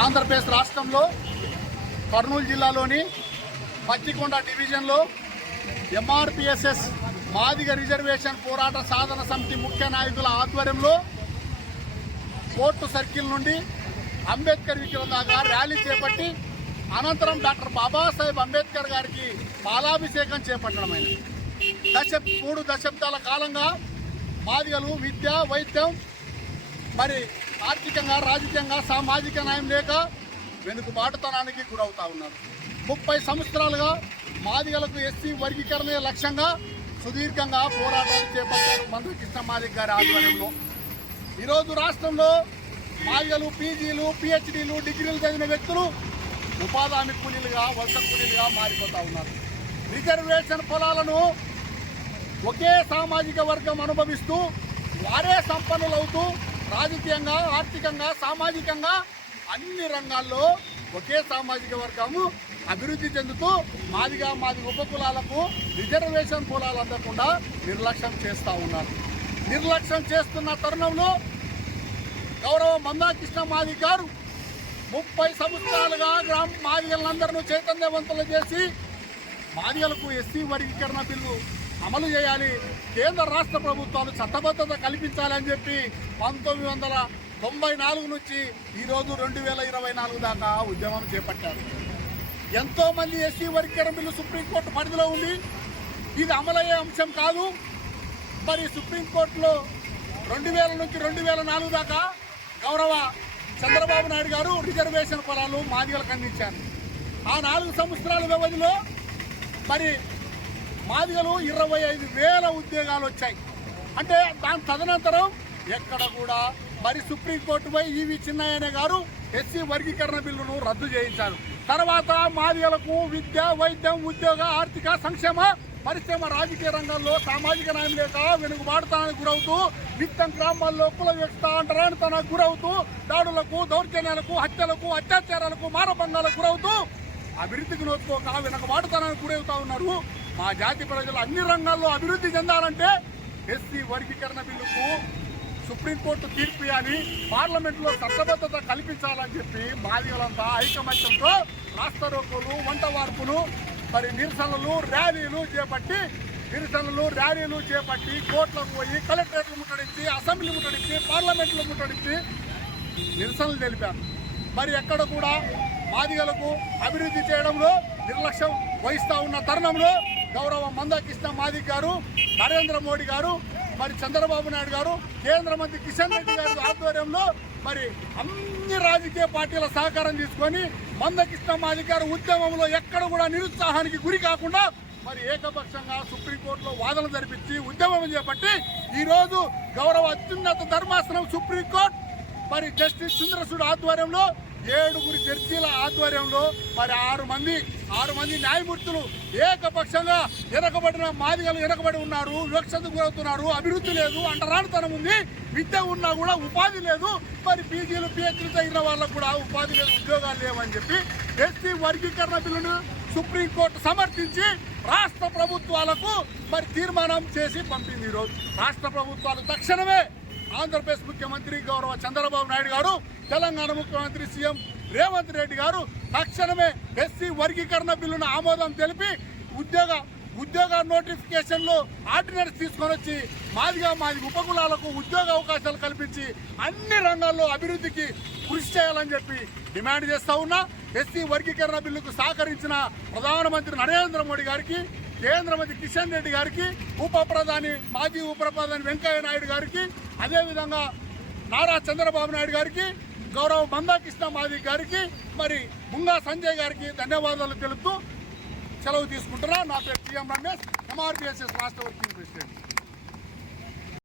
ఆంధ్రప్రదేశ్ రాష్ట్రంలో కర్నూలు జిల్లాలోని పత్తికొండ డివిజన్లో ఎంఆర్పిఎస్ఎస్ మాదిగ రిజర్వేషన్ పోరాట సాధన సమితి ముఖ్య నాయకుల ఆధ్వర్యంలో కోర్టు సర్కిల్ నుండి అంబేద్కర్ విగ్రహం దాకా ర్యాలీ చేపట్టి అనంతరం డాక్టర్ బాబాసాహెబ్ అంబేద్కర్ గారికి పాలాభిషేకం చేపట్టడమైనది. దశ మూడు దశాబ్దాల కాలంగా మాదిగలు విద్య వైద్యం మరి ఆర్థికంగా రాజకీయంగా సామాజిక న్యాయం లేక వెనుకబాటుతనానికి గురవుతా ఉన్నారు. ముప్పై సంవత్సరాలుగా మాదిగలకు ఎస్సీ వర్గీకరణ లక్ష్యంగా సుదీర్ఘంగా పోరాటాలు చేపట్టారు మంత్రి కృష్ణ మాదిక్ గారి ఆధ్వర్యంలో. ఈరోజు రాష్ట్రంలో మాదిగలు పీజీలు పిహెచ్డీలు డిగ్రీలు చదివిన వ్యక్తులు ఉపాధి హామీ కూలీలుగా వలస కూలీలుగా మారిపోతా ఉన్నారు. రిజర్వేషన్ పొలాలను ఒకే సామాజిక వర్గం అనుభవిస్తూ వారే సంపన్నులవుతూ రాజకీయంగా ఆర్థికంగా సామాజికంగా అన్ని రంగాల్లో ఒకే సామాజిక వర్గము అభివృద్ధి చెందుతూ మాదిగా మాది ఉపకులాలకు రిజర్వేషన్ కులాలు అందకుండా నిర్లక్ష్యం చేస్తూ ఉన్నారు. నిర్లక్ష్యం చేస్తున్న తరుణంలో గౌరవ మందాకృష్ణ మాది గారు ముప్పై సంవత్సరాలుగా గ్రామ మాదిగలందరినీ చైతన్యవంతులు చేసి మాదిగలకు ఎస్సీ వర్గీకరణ బిల్లు అమలు చేయాలి. కేంద్ర రాష్ట్ర ప్రభుత్వాలు చట్టబద్ధత కల్పించాలని చెప్పి పంతొమ్మిది వందల తొంభై నాలుగు నుంచి ఈరోజు రెండు వేల ఇరవై నాలుగు దాకా ఉద్యమం చేపట్టారు. ఎంతోమంది ఎస్సీ వర్గీకరణ బిల్లు సుప్రీంకోర్టు పరిధిలో ఉంది. ఇది అమలయ్యే అంశం కాదు. మరి సుప్రీంకోర్టులో రెండు వేల నుంచి రెండు వేల నాలుగు దాకా గౌరవ చంద్రబాబు నాయుడు గారు రిజర్వేషన్ పొలాలు మాదిగలకు అందించారు. ఆ నాలుగు సంవత్సరాల వ్యవధిలో మరి మాదిగలు ఇరవై ఐదు వేల ఉద్యోగాలు వచ్చాయి. అంటే దాని తదనంతరం ఎక్కడ కూడా మరి సుప్రీంకోర్టు పోయి ఈవి చిన్నయ్యనే గారు ఎస్సీ వర్గీకరణ బిల్లును రద్దు చేయించారు. తర్వాత మాదిగలకు విద్య వైద్యం ఉద్యోగ ఆర్థిక సంక్షేమ పరిశ్రమ రాజకీయ రంగంలో సామాజిక న్యాయం లేక వెనుకబాటుతానికి గురవుతూ నిత్యం గ్రామాల్లో కుల వ్యక్త అంటరానితనానికి గురవుతూ దాడులకు దౌర్జన్యాలకు హత్యలకు అత్యాచారాలకు మానభంగాలకు గురవుతూ అభివృద్ధికి నోచుకోక వెనకబాటుతనానికి గురవుతా ఉన్నారు. మా జాతి ప్రజలు అన్ని రంగాల్లో అభివృద్ధి చెందాలంటే ఎస్సీ వర్గీకరణ బిల్లుకు సుప్రీంకోర్టు తీర్పు అని పార్లమెంట్లో చట్టబద్ధత కల్పించాలని చెప్పి మాదిగలంతా ఐకమత్యంతో రాష్ట్ర రోకులు వంట వార్పులు మరి నిరసనలు ర్యాలీలు చేపట్టి నిరసనలు ర్యాలీలు చేపట్టి కోర్టులకు పోయి కలెక్టరేట్లు ముట్టడించి అసెంబ్లీ ముట్టడించి పార్లమెంట్లో ముట్టడించి నిరసనలు తెలిపారు. మరి ఎక్కడ కూడా మాదిగలకు అభివృద్ధి చేయడంలో నిర్లక్ష్యం వహిస్తా ఉన్న తరుణంలో గౌరవ మందకృష్ణ మాది గారు నరేంద్ర మోడీ గారు మరి చంద్రబాబు నాయుడు గారు కేంద్ర మంత్రి కిషన్ రెడ్డి గారి ఆధ్వర్యంలో మరి అన్ని రాజకీయ పార్టీల సహకారం తీసుకొని మందకృష్ణ మాదిక్ గారు ఉద్యమంలో ఎక్కడ కూడా నిరుత్సాహానికి గురి కాకుండా మరి ఏకపక్షంగా సుప్రీంకోర్టులో వాదన జరిపించి ఉద్యమం చేపట్టి ఈరోజు గౌరవ అత్యున్నత ధర్మాసనం సుప్రీంకోర్టు మరి జస్టిస్ సుందరసుడు ఆధ్వర్యంలో ఏడుగురు జడ్జీల ఆధ్వర్యంలో మరి ఆరు మంది ఆరు మంది న్యాయమూర్తులు ఏకపక్షంగా వెనకబడిన మాదిగలు వెనకబడి ఉన్నారు వివక్షతకు గురవుతున్నారు అభివృద్ధి లేదు అంటరానితనం ఉంది విద్య ఉన్నా కూడా ఉపాధి లేదు. మరి పీజీలు పిహెచ్లు తగిన వాళ్ళకు కూడా ఉపాధి లేదు ఉద్యోగాలు లేవని చెప్పి ఎస్సీ వర్గీకరణ బిల్లును సుప్రీంకోర్టు సమర్థించి రాష్ట్ర ప్రభుత్వాలకు మరి తీర్మానం చేసి పంపింది ఈరోజు. రాష్ట్ర ప్రభుత్వాలు తక్షణమే ఆంధ్రప్రదేశ్ ముఖ్యమంత్రి గౌరవ చంద్రబాబు నాయుడు గారు తెలంగాణ ముఖ్యమంత్రి సీఎం రేవంత్ రెడ్డి గారు తక్షణమే ఎస్సీ వర్గీకరణ బిల్లును ఆమోదం తెలిపి ఉద్యోగ ఉద్యోగ నోటిఫికేషన్లు ఆర్డినెన్స్ తీసుకొని వచ్చి మాదిగా మాది ఉపకులాలకు ఉద్యోగ అవకాశాలు కల్పించి అన్ని రంగాల్లో అభివృద్ధికి కృషి చేయాలని చెప్పి డిమాండ్ చేస్తా ఉన్నా. ఎస్సీ వర్గీకరణ బిల్లుకు సహకరించిన ప్రధానమంత్రి నరేంద్ర మోడీ గారికి కేంద్ర మంత్రి కిషన్ రెడ్డి గారికి ఉప ప్రధాని మాజీ ఉప ప్రధాని వెంకయ్య నాయుడు గారికి అదేవిధంగా నారా చంద్రబాబు నాయుడు గారికి గౌరవ మందాకృష్ణ మాది గారికి మరి ముంగా సంజయ్ గారికి ధన్యవాదాలు తెలుపుతూ సెలవు తీసుకుంటున్నా. నా పేరు టీఎం రమేష్ ఎంఆర్పిఎస్ఎస్ రాష్ట్ర వర్కింగ్ ప్రెసిడెంట్.